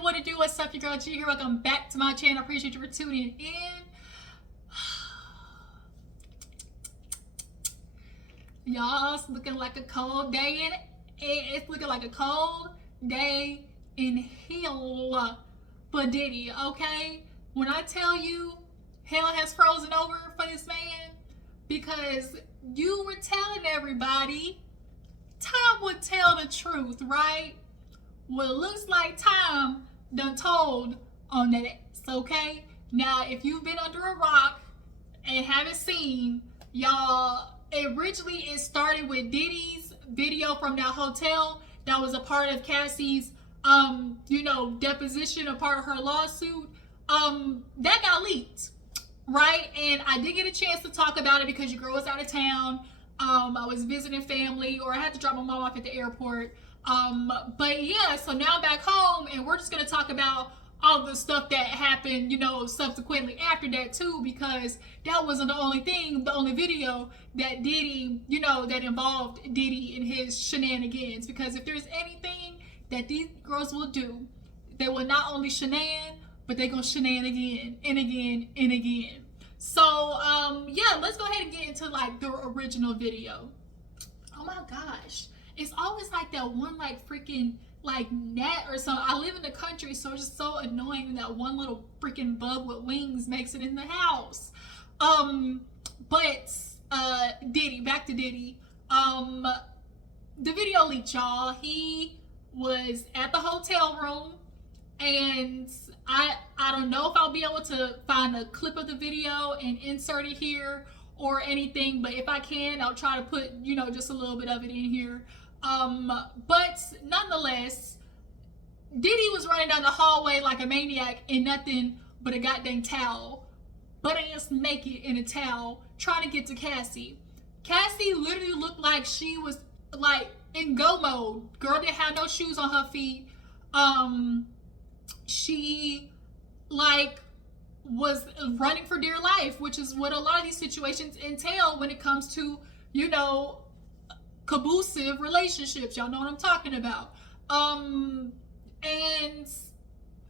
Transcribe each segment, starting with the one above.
what it do? What's up, your girl G here? Welcome back to my channel. I appreciate you for tuning in. Y'all, it's looking like a cold day it's looking like a cold day in hell for Diddy, okay? When I tell you hell has frozen over for this man, because you were telling everybody time would tell the truth, right? Well, it looks like time done told on that ass, okay? Now, if you've been under a rock and haven't seen, y'all, originally it started with Diddy's video from that hotel that was a part of Cassie's, deposition, a part of her lawsuit. That got leaked, right? And I did get a chance to talk about it because your girl was out of town. I was visiting family, or I had to drop my mom off at the airport. But yeah, so now I'm back home and we're just going to talk about all the stuff that happened, subsequently after that too, because that wasn't the only thing, the only video that Diddy, that involved Diddy and his shenanigans. Because if there's anything that these girls will do, they will not only shenan, but they're going to shenan again and again and again. So, yeah, let's go ahead and get into like the original video. Oh my gosh. It's always like that one freaking gnat or something. I live in the country, so it's just so annoying that one little freaking bug with wings makes it in the house. But Diddy, back to Diddy. The video leaked, y'all. He was at the hotel room, and I don't know if I'll be able to find a clip of the video and insert it here or anything, but if I can, I'll try to put, just a little bit of it in here. But nonetheless, Diddy was running down the hallway like a maniac in nothing but a goddamn towel, butt ass naked in a towel, trying to get to Cassie. Cassie literally looked like she was in go mode. Girl didn't have no shoes on her feet. She was running for dear life, which is what a lot of these situations entail when it comes to, abusive relationships. Y'all know what I'm talking about. And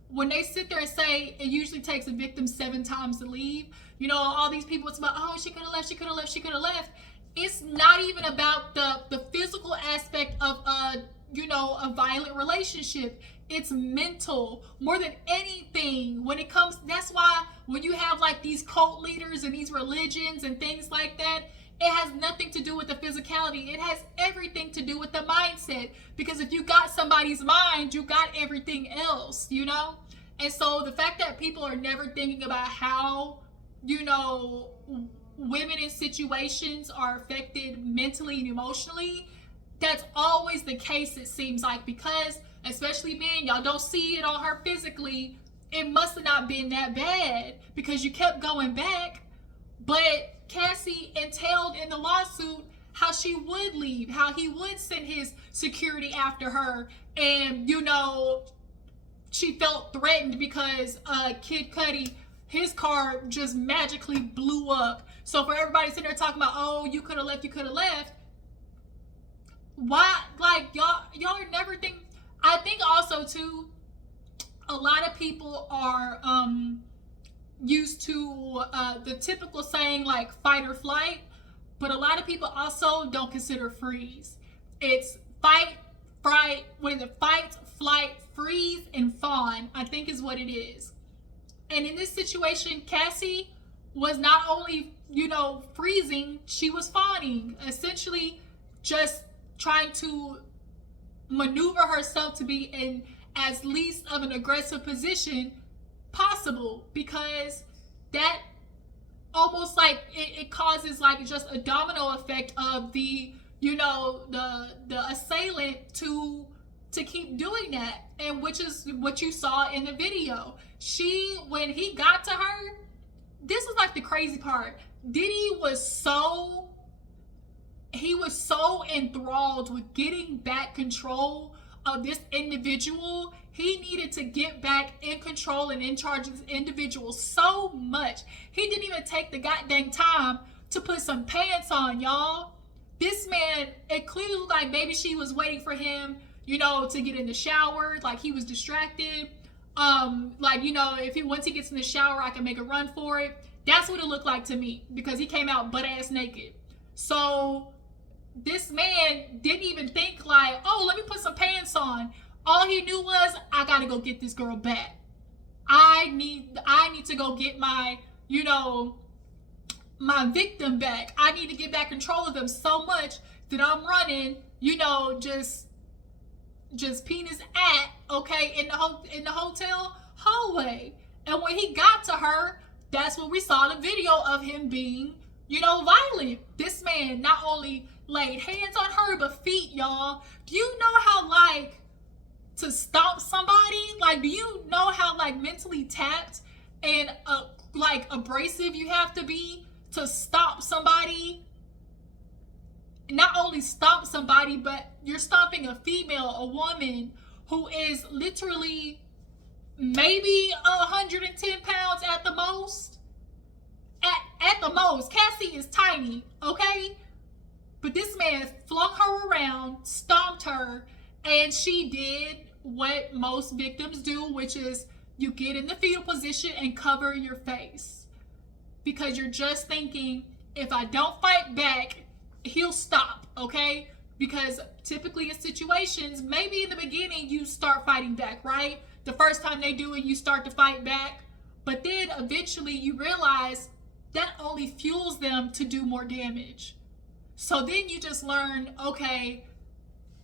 when they sit there and say it usually takes a victim 7 times to leave, all these people, it's about, oh, she could have left, she could have left, she could have left. It's not even about the physical aspect of a violent relationship. It's mental more than anything when it comes. That's why when you have these cult leaders and these religions and things like that, it has nothing to do with the physicality. It has everything to do with the mindset. Because if you got somebody's mind, you got everything else, And so the fact that people are never thinking about how, women in situations are affected mentally and emotionally, that's always the case, it seems like. Because especially men, y'all don't see it on her physically. It must have not been that bad because you kept going back. But Cassie entailed in the lawsuit how she would leave, how he would send his security after her. And, she felt threatened because Kid Cudi, his car just magically blew up. So for everybody sitting there talking about, oh, you could have left, you could have left. Why? Y'all are never thinking. I think also too, a lot of people are used to the typical saying fight or flight, but a lot of people also don't consider freeze. It's fight, fright, fight, flight, freeze, and fawn, I think is what it is. And in this situation, Cassie was not only, freezing, she was fawning, essentially just trying to maneuver herself to be in as least of an aggressive position possible, because that almost it causes just a domino effect of the the assailant to keep doing that, and which is what you saw in the video. When he got to her, this was the crazy part. Diddy was so enthralled with getting back control of this individual. He needed to get back in control and in charge of this individual so much. He didn't even take the goddamn time to put some pants on, y'all. This man, it clearly looked like maybe she was waiting for him, to get in the shower, he was distracted. Like, you know, if once he gets in the shower, I can make a run for it. That's what it looked like to me, because he came out butt ass naked. So this man didn't even think like, oh, let me put some pants on. All he knew was, I gotta go get this girl back. I need to go get my, you know, my victim back. I need to get back control of them so much that I'm running, you know, just penis at, okay, in the hotel hallway. And when he got to her, that's when we saw the video of him being, you know, violent. This man not only laid hands on her, but feet, y'all. Do you know how, like, to stomp somebody, like, do you know how, like, mentally tapped and like abrasive you have to be to stomp somebody? Not only stomp somebody, but you're stomping a female, a woman who is literally maybe 110 pounds at the most. At the most. Cassie is tiny, okay? But this man flung her around, stomped her, and she did what most victims do, which is you get in the fetal position and cover your face. Because you're just thinking, if I don't fight back, he'll stop, okay? Because typically in situations, maybe in the beginning you start fighting back, right? The first time they do it, you start to fight back. But then eventually you realize that only fuels them to do more damage. So then you just learn, okay,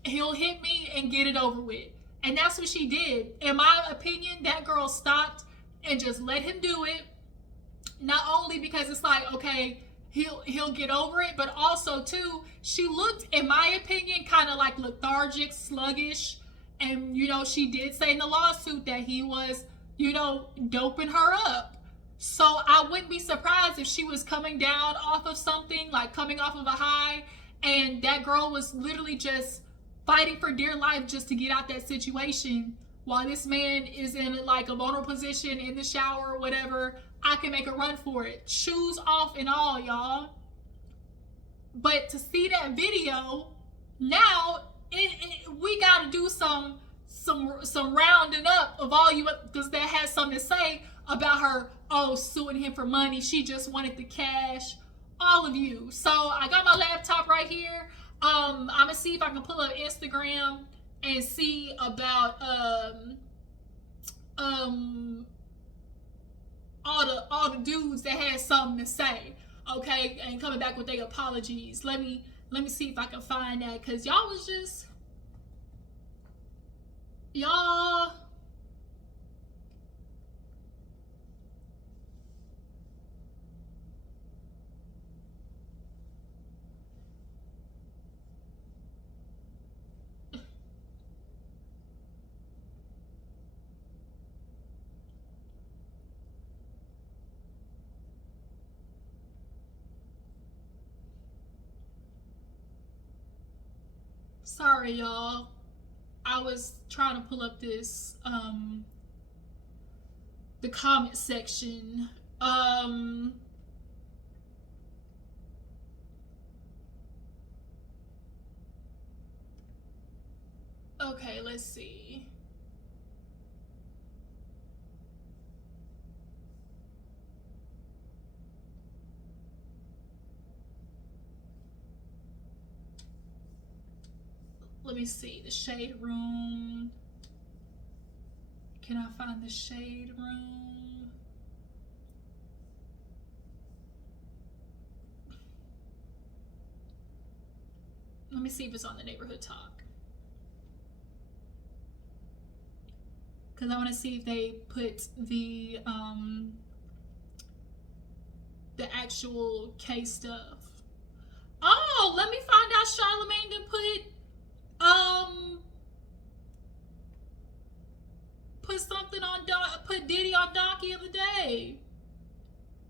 he'll hit me and get it over with. And that's what she did. In my opinion, that girl stopped and just let him do it. Not only because it's like, okay, he'll get over it, but also too, she looked, in my opinion, kind of like lethargic, sluggish. And, you know, she did say in the lawsuit that he was, you know, doping her up. So I wouldn't be surprised if she was coming down off of something, like coming off of a high, and that girl was literally just fighting for dear life just to get out that situation, while this man is in like a vulnerable position in the shower or whatever. I can make a run for it, shoes off and all, y'all. But to see that video now, we gotta do some rounding up of all you, because that has something to say about her, oh, suing him for money, she just wanted the cash, all of you. So I got my laptop right here. I'm gonna see if I can pull up Instagram and see about all the dudes that had something to say, okay, and coming back with their apologies. Let me see if I can find that, because y'all was just, y'all, sorry y'all, I was trying to pull up this the comment section. Okay, let's see. Let me see, the shade room. Can I find the shade room? Let me see if it's on the neighborhood talk. Because I want to see if they put the actual case stuff. Oh, let me find out Charlamagne didn't put something on, put Diddy on Donkey of the Day.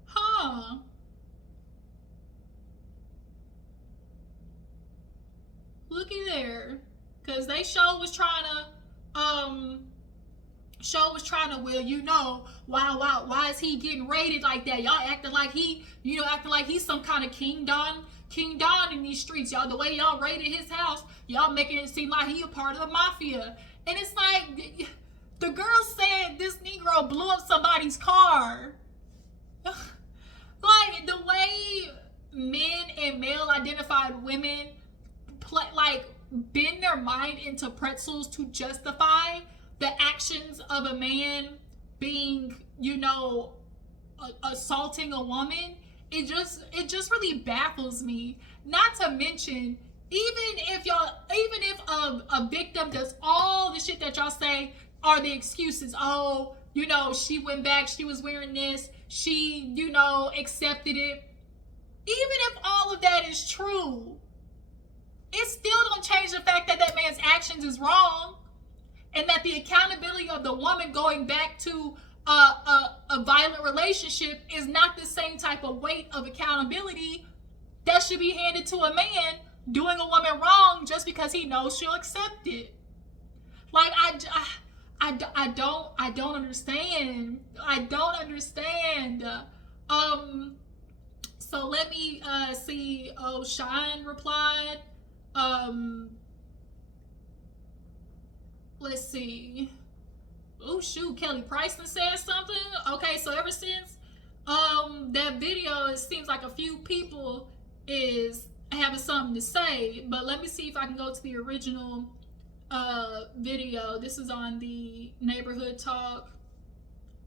Huh. Looky there. Because they was trying to, well, you know, why is he getting raided like that? Y'all acting like he's some kind of King Don in these streets, y'all. The way y'all raided his house, y'all making it seem like he a part of the mafia. And it's like, the girl said man, this Negro blew up somebody's car. Like, the way men and male identified women bend their mind into pretzels to justify the actions of a man being, you know, assaulting a woman, it just really baffles me. Not to mention, even if a victim does all the shit that y'all say are the excuses, oh, you know, she went back, she was wearing this, she, you know, accepted it. Even if all of that is true, it still don't change the fact that that man's actions is wrong, and that the accountability of the woman going back to a violent relationship is not the same type of weight of accountability that should be handed to a man doing a woman wrong just because he knows she'll accept it. Like, I don't understand. I don't understand. So let me see. Oh, Shine replied. Let's see. Oh shoot, Kelly Priceton said something. Okay, so ever since that video, it seems like a few people is having something to say. But let me see if I can go to the original video. This is on the Neighborhood Talk.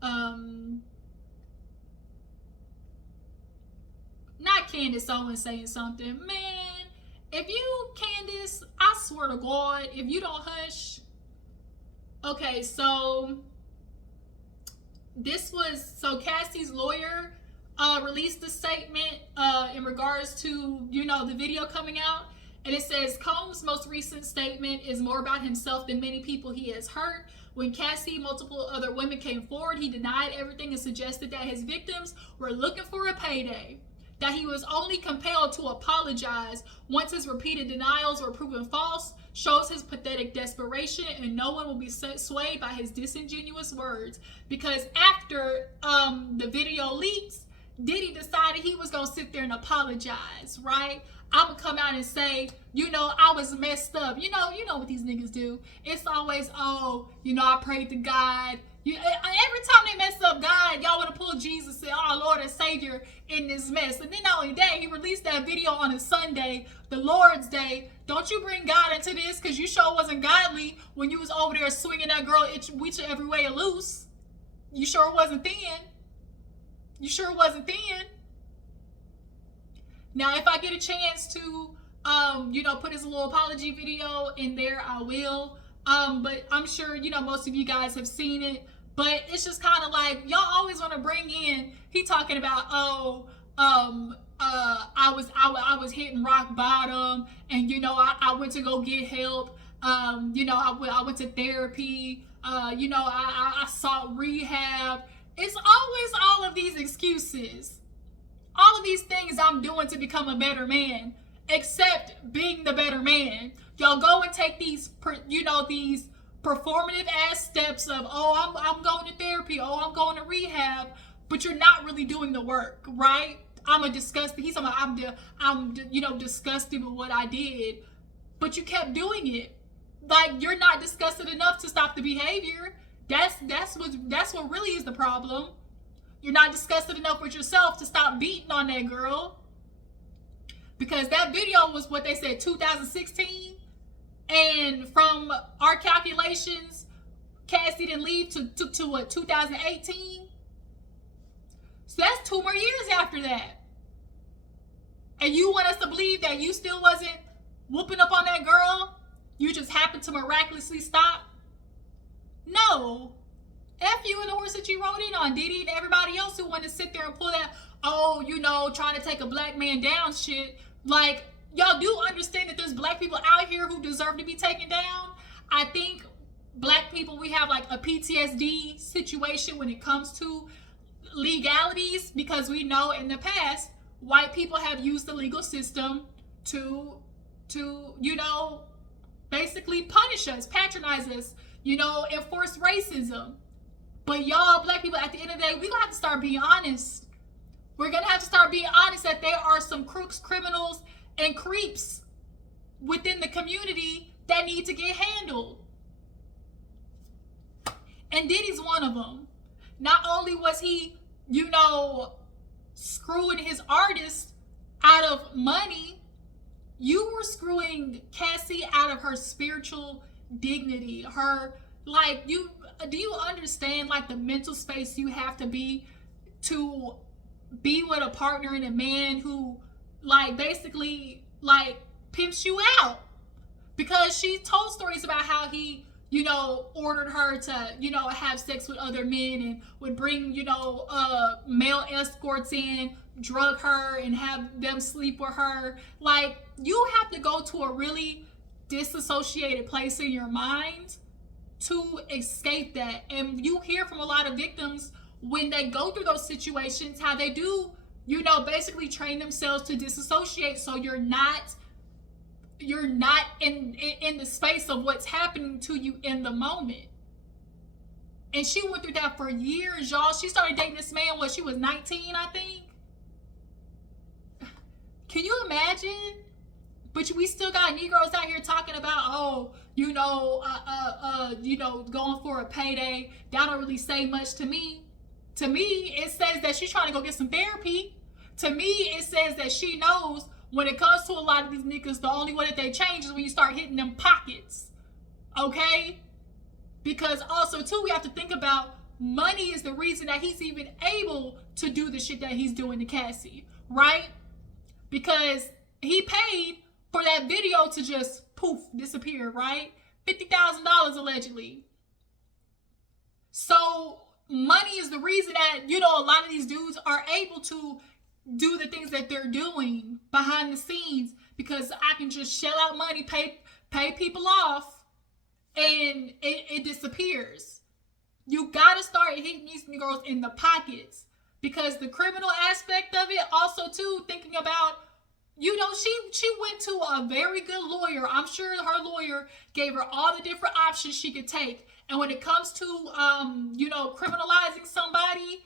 Not Candace Owens saying something. Man, if you, Candace, I swear to God, if you don't hush. Okay, so Cassie's lawyer released a statement in regards to, you know, the video coming out. And it says, Combs' most recent statement is more about himself than many people he has hurt. When Cassie, multiple other women came forward, he denied everything and suggested that his victims were looking for a payday. That he was only compelled to apologize once his repeated denials were proven false shows his pathetic desperation, and no one will be swayed by his disingenuous words. Because after the video leaks, Diddy decided he was gonna sit there and apologize, right? I'm gonna come out and say, you know, I was messed up. You know what these niggas do. It's always, oh, you know, I prayed to God. Every time they mess up God, y'all want to pull Jesus and say, oh, Lord and Savior in this mess. And then not only that, he released that video on a Sunday, the Lord's Day. Don't you bring God into this, because you sure wasn't godly when you was over there swinging that girl with you every way loose. You sure wasn't then. You sure wasn't then. Now, if I get a chance to, you know, put his little apology video in there, I will. But I'm sure, you know, most of you guys have seen it. But it's just kind of like, y'all always want to bring in, he talking about, oh, I was hitting rock bottom, and, you know, I went to go get help. You know, I went to therapy. You know, I sought rehab. It's always all of these excuses. All of these things I'm doing to become a better man, except being the better man. Y'all go and take these, you know, these performative ass steps of, oh, I'm going to therapy, oh, I'm going to rehab, but you're not really doing the work, right? He's talking about, I'm you know, disgusted with what I did, but you kept doing it. Like, you're not disgusted enough to stop the behavior. That's what really is the problem. You're not disgusted enough with yourself to stop beating on that girl. Because that video was what they said, 2016. And from our calculations, Cassie didn't leave to what, 2018? So that's 2 more years after that. And you want us to believe that you still wasn't whooping up on that girl? You just happened to miraculously stop? No. F you and the horse that you rode in on, Diddy, and everybody else who wanted to sit there and pull that, oh, you know, trying to take a black man down shit. Like, y'all do understand that there's black people out here who deserve to be taken down. I think black people, we have like a PTSD situation when it comes to legalities, because we know in the past, white people have used the legal system to you know, basically punish us, patronize us, you know, enforce racism. But y'all, black people, at the end of the day, we're going to have to start being honest. We're going to have to start being honest that there are some crooks, criminals, and creeps within the community that need to get handled. And Diddy's one of them. Not only was he, you know, screwing his artist out of money, you were screwing Cassie out of her spiritual dignity. Her, like, do you understand, like, the mental space you have to be with a partner and a man who, like, basically, like, pimps you out? Because she told stories about how he, you know, ordered her to, you know, have sex with other men and would bring, you know, male escorts in, drug her, and have them sleep with her. Like, you have to go to a really disassociated place in your mind to escape that. And you hear from a lot of victims when they go through those situations, how they do, you know, basically train themselves to disassociate, so you're not in the space of what's happening to you in the moment. And she went through that for years, y'all. She started dating this man when she was 19, I think. Can you imagine? But we still got Negroes out here talking about, oh, you know, going for a payday. That don't really say much to me. To me, it says that she's trying to go get some therapy. To me, it says that she knows when it comes to a lot of these niggas, the only way that they change is when you start hitting them pockets. Okay? Because also, too, we have to think about money is the reason that he's even able to do the shit that he's doing to Cassie. Right? Because he paid for that video to just poof, disappear, right? $50,000 allegedly. So money is the reason that, you know, a lot of these dudes are able to do the things that they're doing behind the scenes, because I can just shell out money, pay people off, and it disappears. You gotta start hitting these girls in the pockets, because the criminal aspect of it also too, thinking about, you know, she went to a very good lawyer. I'm sure her lawyer gave her all the different options she could take. And when it comes to, you know, criminalizing somebody,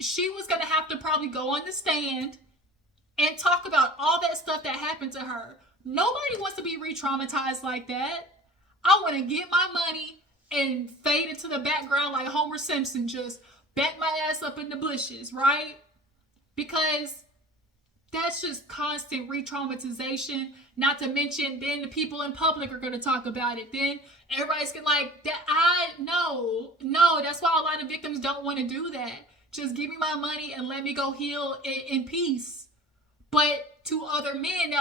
she was going to have to probably go on the stand and talk about all that stuff that happened to her. Nobody wants to be re-traumatized like that. I want to get my money and fade into the background like Homer Simpson, just back my ass up in the bushes, right? Because that's just constant re-traumatization. Not to mention, then the people in public are going to talk about it. Then everybody's going to like, no. That's why a lot of victims don't want to do that. Just give me my money and let me go heal in peace. But to other men,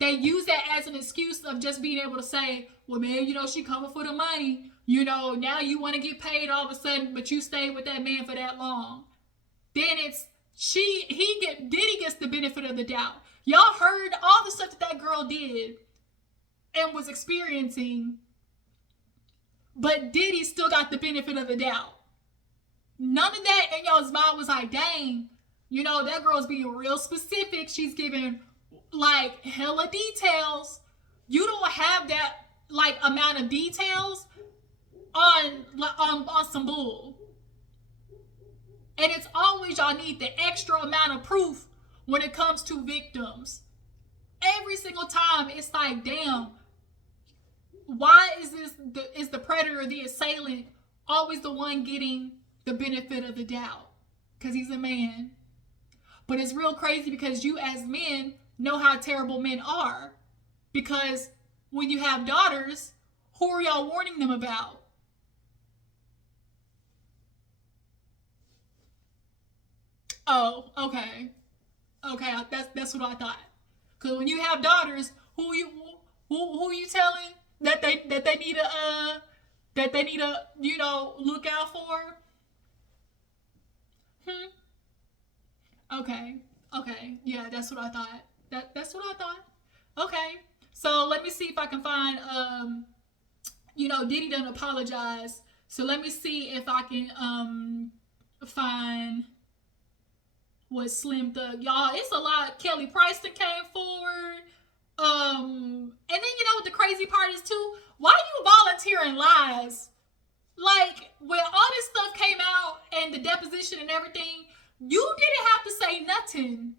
they use that as an excuse of just being able to say, well, man, you know, she coming for the money. You know, now you want to get paid all of a sudden, but you stayed with that man for that long. Then it's, Diddy gets the benefit of the doubt. Y'all heard all the stuff that girl did and was experiencing, but Diddy still got the benefit of the doubt. None of that in y'all's mind was like, dang, you know, that girl's being real specific. She's giving like hella details. You don't have that like amount of details on some bull. And it's always y'all need the extra amount of proof when it comes to victims. Every single time it's like, damn, why is the predator, the assailant, always the one getting the benefit of the doubt? Because he's a man. But it's real crazy because you as men know how terrible men are. Because when you have daughters, who are y'all warning them about? Oh, okay. Okay, that's what I thought. Cause when you have daughters, who you telling that they need a you know, look out for? Okay. Yeah, that's what I thought. That's what I thought. Okay. So let me see if I can find you know, Diddy done apologize. So let me see if I can find what Slim Thug. Y'all, it's a lot. Kelly Preston came forward. And then you know what the crazy part is too? Why are you volunteering lies? Like, when all this stuff came out and the deposition and everything, you didn't have to say nothing.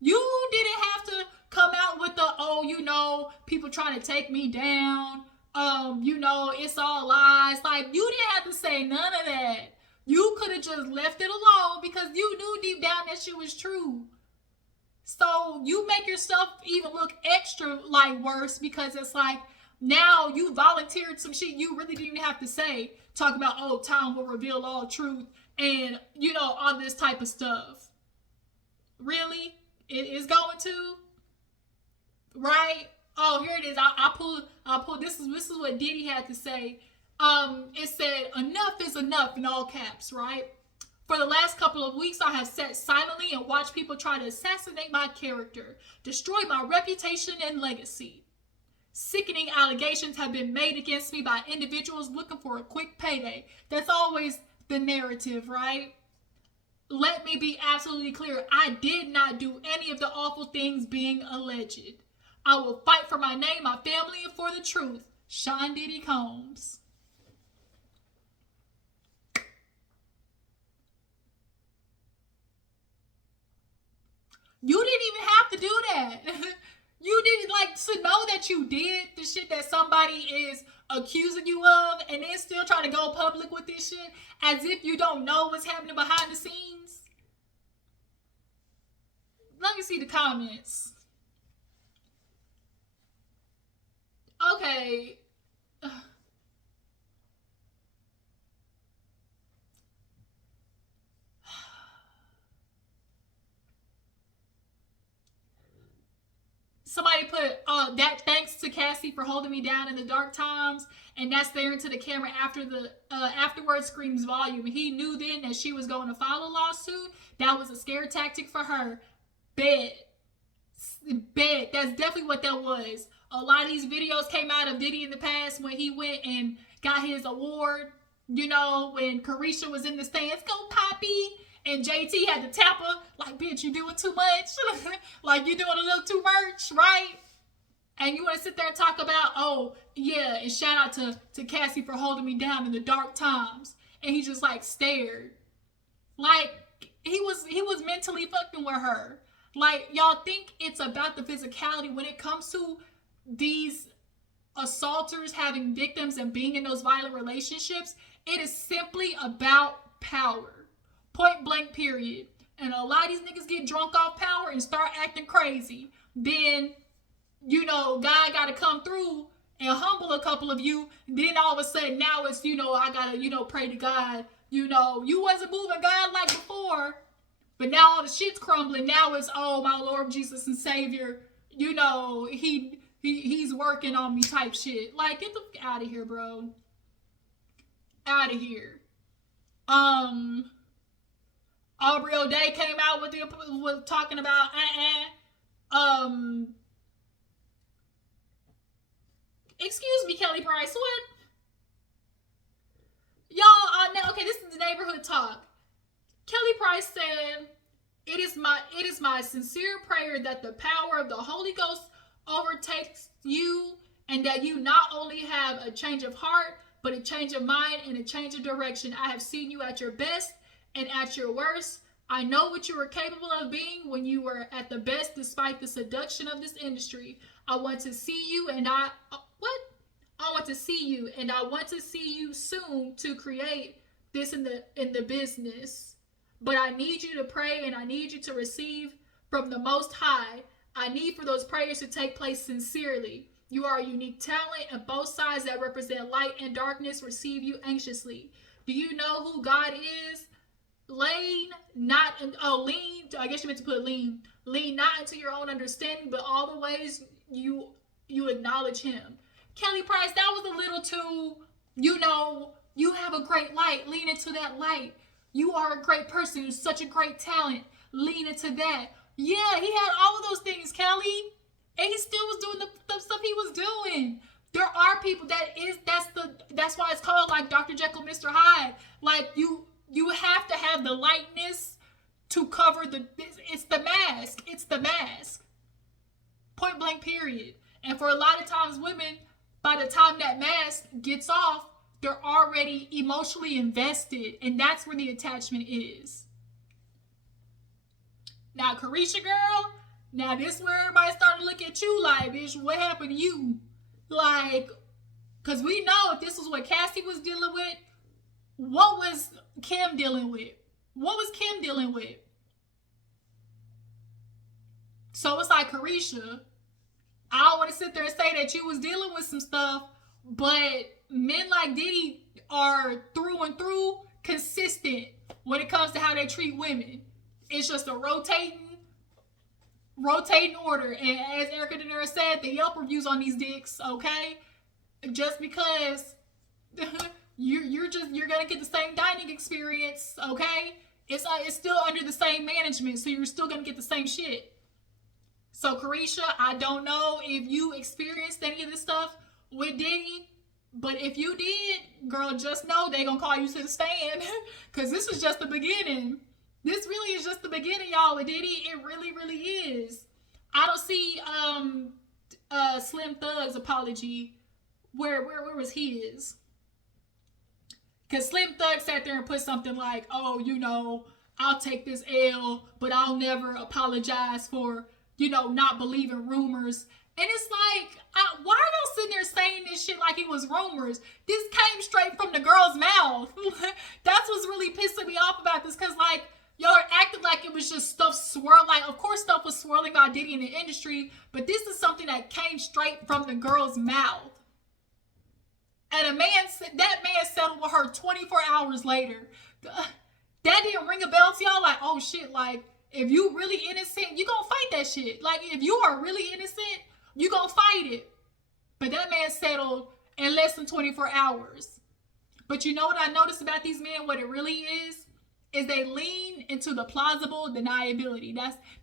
You didn't have to come out with the, oh, you know, people trying to take me down. you know, it's all lies. Like, you didn't have to say none of that. You could have just left it alone because you knew deep down that shit was true. So you make yourself even look extra like worse because it's like now you volunteered some shit you really didn't even have to say. Talk about, oh, time will reveal all truth and, you know, all this type of stuff. Really? It is going to? Right? Oh, here it is. I pulled this is what Diddy had to say. It said, enough is enough in all caps, right? For the last couple of weeks, I have sat silently and watched people try to assassinate my character, destroy my reputation and legacy. Sickening allegations have been made against me by individuals looking for a quick payday. That's always the narrative, right? Let me be absolutely clear. I did not do any of the awful things being alleged. I will fight for my name, my family, and for the truth. Sean Diddy Combs. You didn't even have to do that. You didn't, like, to know that you did the shit that somebody is accusing you of and then still trying to go public with this shit as if you don't know what's happening behind the scenes. Let me see the comments. Okay. Somebody put, that thanks to Cassie for holding me down in the dark times, and that's there into the camera after the afterwards screams volume. He knew then that she was going to file a lawsuit. That was a scare tactic for her. Bet. That's definitely what that was. A lot of these videos came out of Diddy in the past when he went and got his award. You know, when Carisha was in the stands, go Poppy. And JT had to tap her, like, bitch, you doing too much. Like, you doing a little too much, right? And you want to sit there and talk about, oh, yeah, and shout out to Cassie for holding me down in the dark times. And he just, like, stared. Like, he was mentally fucking with her. Like, y'all think it's about the physicality when it comes to these assaulters having victims and being in those violent relationships. It is simply about power. Point blank, period. And a lot of these niggas get drunk off power and start acting crazy. Then, you know, God got to come through and humble a couple of you. Then all of a sudden, now it's, you know, I got to, you know, pray to God. You know, you wasn't moving God like before. But now all the shit's crumbling. Now it's, oh, my Lord Jesus and Savior. You know, he's working on me type shit. Like, get the fuck out of here, bro. Out of here. Aubrey O'Day came out with talking about excuse me, Kelly Price, what? Y'all, okay, this is the neighborhood talk. Kelly Price said, it is my sincere prayer that the power of the Holy Ghost overtakes you and that you not only have a change of heart, but a change of mind and a change of direction. I have seen you at your best and at your worst. I know what you were capable of being when you were at the best despite the seduction of this industry. I want to see you and I want to see you and I want to see you soon to create this in the business. But I need you to pray and I need you to receive from the Most High. I need for those prayers to take place sincerely. You are a unique talent and both sides that represent light and darkness receive you anxiously. Do you know who God is? Lean not into your own understanding, but all the ways you acknowledge him. Kelly Price, that was a little too, you know, you have a great light. Lean into that light. You are a great person. You're such a great talent. Lean into that. Yeah, he had all of those things, Kelly. And he still was doing the stuff he was doing. There are people that's why it's called like Dr. Jekyll, Mr. Hyde. Like you have to have the lightness to cover it's the mask. It's the mask. Point blank, period. And for a lot of times women, by the time that mask gets off, they're already emotionally invested. And that's where the attachment is. Now, Carisha girl, now this is where everybody's starting to look at you like, bitch, what happened to you? Like, Because we know if this was what Cassie was dealing with, what was Kim dealing with? What was Kim dealing with? So it's like, Carisha, I don't want to sit there and say that you was dealing with some stuff, but men like Diddy are through and through consistent when it comes to how they treat women. It's just a rotating order. And as Erica Denera said, the Yelp reviews on these dicks, okay? Just because you're gonna get the same dining experience, okay? It's still under the same management, so you're still gonna get the same shit. So Carisha, I don't know if you experienced any of this stuff with Diddy, but if you did, girl, just know they gonna call you to the stand, because this is just the beginning. This really is just the beginning, y'all, with Diddy. It really, really is. I don't see Slim Thug's apology. Where was his? Because Slim Thug sat there and put something like, oh, you know, I'll take this L, but I'll never apologize for, you know, not believing rumors. And it's like, why are y'all sitting there saying this shit like it was rumors? This came straight from the girl's mouth. That's what's really pissing me off about this, because, like, y'all are acting like it was just stuff swirling. Like, of course stuff was swirling about Diddy in the industry, but this is something that came straight from the girl's mouth. And that man settled with her 24 hours later. That didn't ring a bell to y'all? Like, oh shit, like, if you really innocent, you gonna fight that shit. Like, if you are really innocent, you gonna fight it. But that man settled in less than 24 hours. But you know what I noticed about these men, what it really is they lean into the plausible deniability.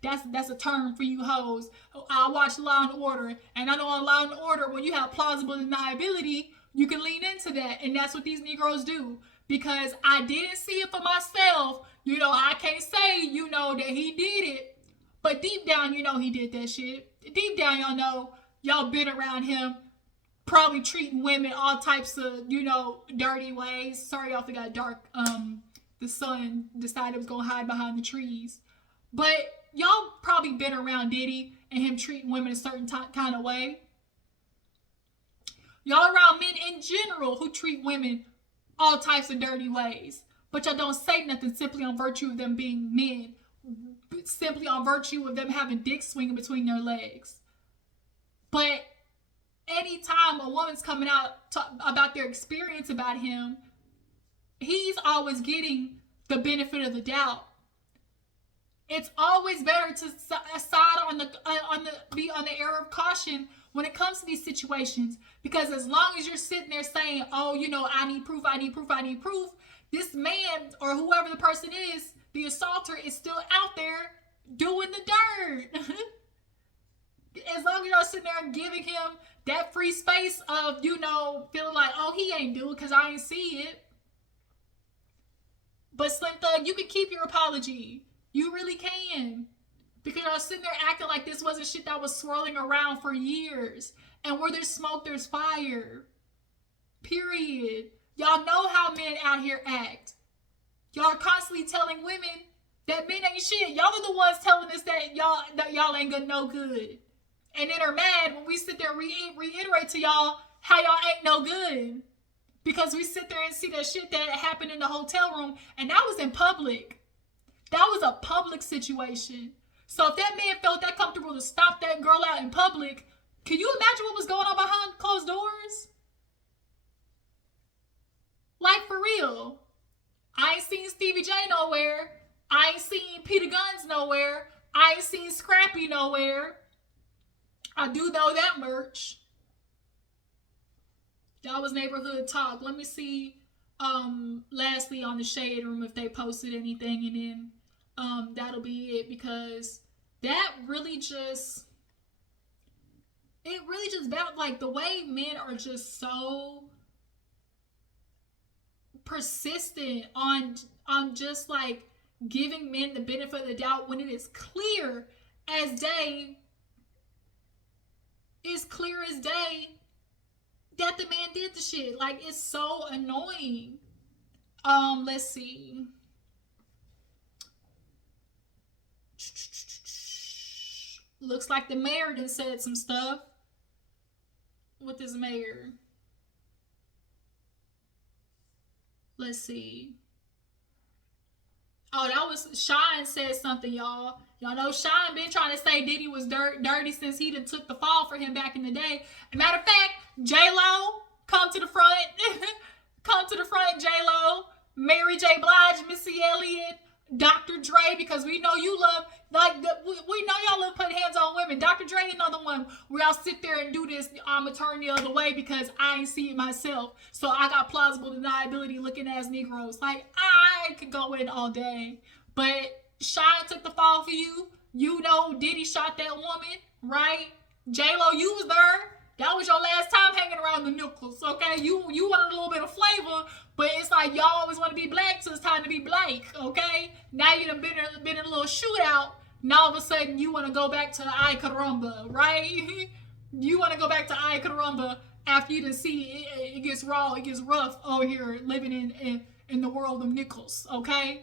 That's a term for you hoes. I watch Law and Order, and I know on Law and Order, when you have plausible deniability, you can lean into that, and that's what these Negroes do. Because I didn't see it for myself, you know, I can't say, you know, that he did it, but deep down, you know, he did that shit. Deep down, y'all know, y'all been around him, probably treating women all types of, you know, dirty ways. Sorry, y'all forgot dark. The sun decided it was gonna hide behind the trees, but y'all probably been around Diddy and him treating women a certain kind of way. Y'all around men in general who treat women all types of dirty ways. But y'all don't say nothing simply on virtue of them being men. Simply on virtue of them having dick swinging between their legs. But anytime a woman's coming out about their experience about him, he's always getting the benefit of the doubt. It's always better to be on the air of caution when it comes to these situations, because as long as you're sitting there saying, oh, you know, I need proof, this man or whoever the person is, the assaulter, is still out there doing the dirt. As long as you're sitting there and giving him that free space of, you know, feeling like, oh, he ain't do it because I ain't see it. But Slim Thug, you can keep your apology. You really can. Because y'all sitting there acting like this wasn't shit that was swirling around for years. And where there's smoke, there's fire. Period. Y'all know how men out here act. Y'all are constantly telling women that men ain't shit. Y'all are the ones telling us that y'all ain't good, no good. And then are mad when we sit there and reiterate to y'all how y'all ain't no good. Because we sit there and see that shit that happened in the hotel room, and that was in public. That was a public situation. So if that man felt that comfortable to stop that girl out in public, can you imagine what was going on behind closed doors? Like, for real. I ain't seen Stevie J nowhere. I ain't seen Peter Guns nowhere. I ain't seen Scrappy nowhere. I do know that much. That was neighborhood talk. Let me see, lastly, on the Shade Room, if they posted anything, and then that'll be it, because that really just, it really just about, like, the way men are just so persistent on just, like, giving men the benefit of the doubt when it is clear as day, that the man did the shit. Like, it's so annoying. Let's see. Looks like the mayor done said some stuff. What is mayor? Let's see. Oh, that was Shine said something, y'all. Y'all know Shine been trying to say Diddy was dirty since he done took the fall for him back in the day. As a matter of fact, J-Lo, come to the front. Come to the front, J-Lo. Mary J. Blige, Missy Elliott, Dr. Dre, because we know you love, like, we know y'all love putting hands on women. Dr. Dre, another one where y'all sit there and do this, I'm going to turn the other way because I ain't see it myself. So I got plausible deniability looking ass Negroes. Like, I could go in all day. But Shine took the fall for you. You know Diddy shot that woman, right? J-Lo, you was there. That was your last time hanging around the nickels, okay? You wanted a little bit of flavor, but it's like y'all always want to be black, so it's time to be black, okay? Now you done been in a little shootout, now all of a sudden you want to go back to Ay Caramba, right? You want to go back to Ay Caramba after you done see it gets raw, it gets rough over here living in the world of nickels, okay?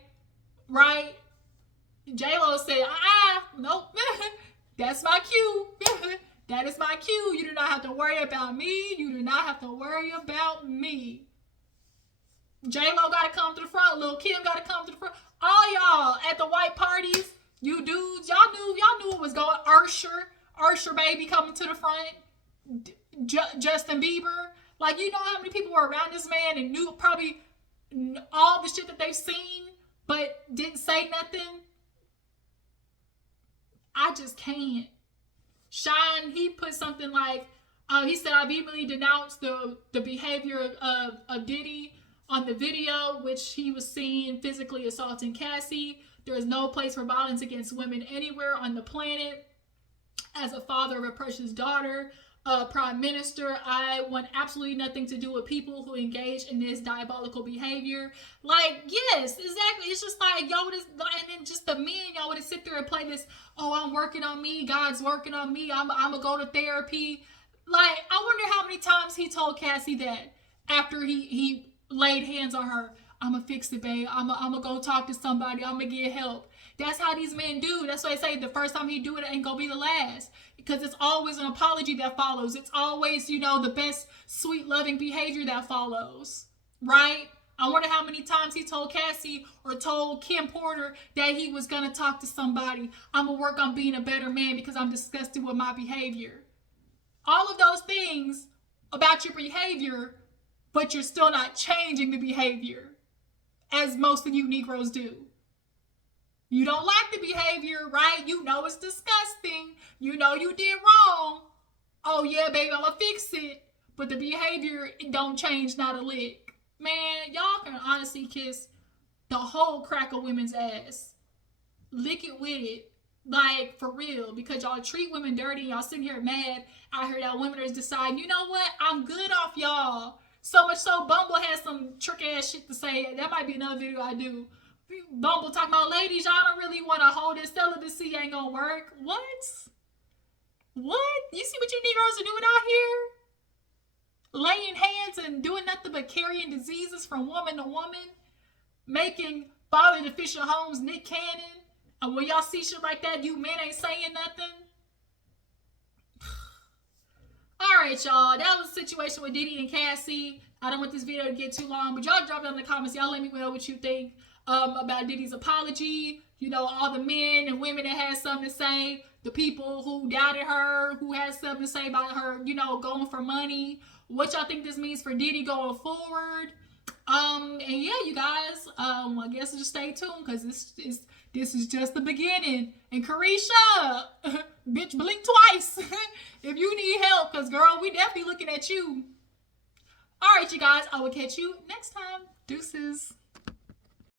Right? J-Lo said, nope, that's my cue. That is my cue. You do not have to worry about me. You do not have to worry about me. J-Lo got to come to the front. Lil' Kim got to come to the front. All y'all at the white parties, you dudes, y'all knew it was going. Usher baby coming to the front. Justin Bieber. Like, you know how many people were around this man and knew probably all the shit that they've seen, but didn't say nothing. I just can't. Shine, he put something like, he said, I vehemently denounced the behavior of Diddy on the video, which he was seen physically assaulting Cassie. There is no place for violence against women anywhere on the planet. As a father of a precious daughter, Prime Minister, I want absolutely nothing to do with people who engage in this diabolical behavior. Like, yes, exactly. It's just like, y'all would, and then just the men, y'all would sit there and play this, oh, I'm working on me, God's working on me, I'm gonna go to therapy. Like, I wonder how many times he told Cassie that after he laid hands on her, I'm gonna fix it, babe, I'm gonna go talk to somebody, I'm gonna get help. That's how these men do. That's why I say the first time he do it ain't gonna be the last. Because it's always an apology that follows. It's always, the best, sweet, loving behavior that follows. Right? I wonder how many times he told Cassie or told Kim Porter that he was going to talk to somebody. I'm going to work on being a better man because I'm disgusted with my behavior. All of those things about your behavior, but you're still not changing the behavior, as most of you Negroes do. You don't like the behavior, right? You know it's disgusting. You know you did wrong. Oh, yeah, baby, I'm going to fix it. But the behavior, it don't change, not a lick. Man, y'all can honestly kiss the whole crack of women's ass. Lick it with it. Like, for real. Because y'all treat women dirty. Y'all sitting here mad. I heard that women are deciding, you know what? I'm good off y'all. So much so, Bumble has some trick-ass shit to say. That might be another video I do. Bumble talking about, ladies, y'all don't really want to hold this celibacy, ain't gonna work. What? You see what you Negroes are doing out here? Laying hands and doing nothing but carrying diseases from woman to woman. Making father deficient homes Nick Cannon. And when y'all see shit like that, you men ain't saying nothing. Alright, y'all. That was the situation with Diddy and Cassie. I don't want this video to get too long, but y'all drop down in the comments. Y'all let me know what you think about Diddy's apology. All the men and women that had something to say. The people who doubted her, who had something to say about her, going for money. What y'all think this means for Diddy going forward. And yeah, you guys, I guess just stay tuned because this is just the beginning. And Carisha, bitch, blink twice if you need help, because girl, we definitely looking at you. All right, you guys, I will catch you next time. Deuces.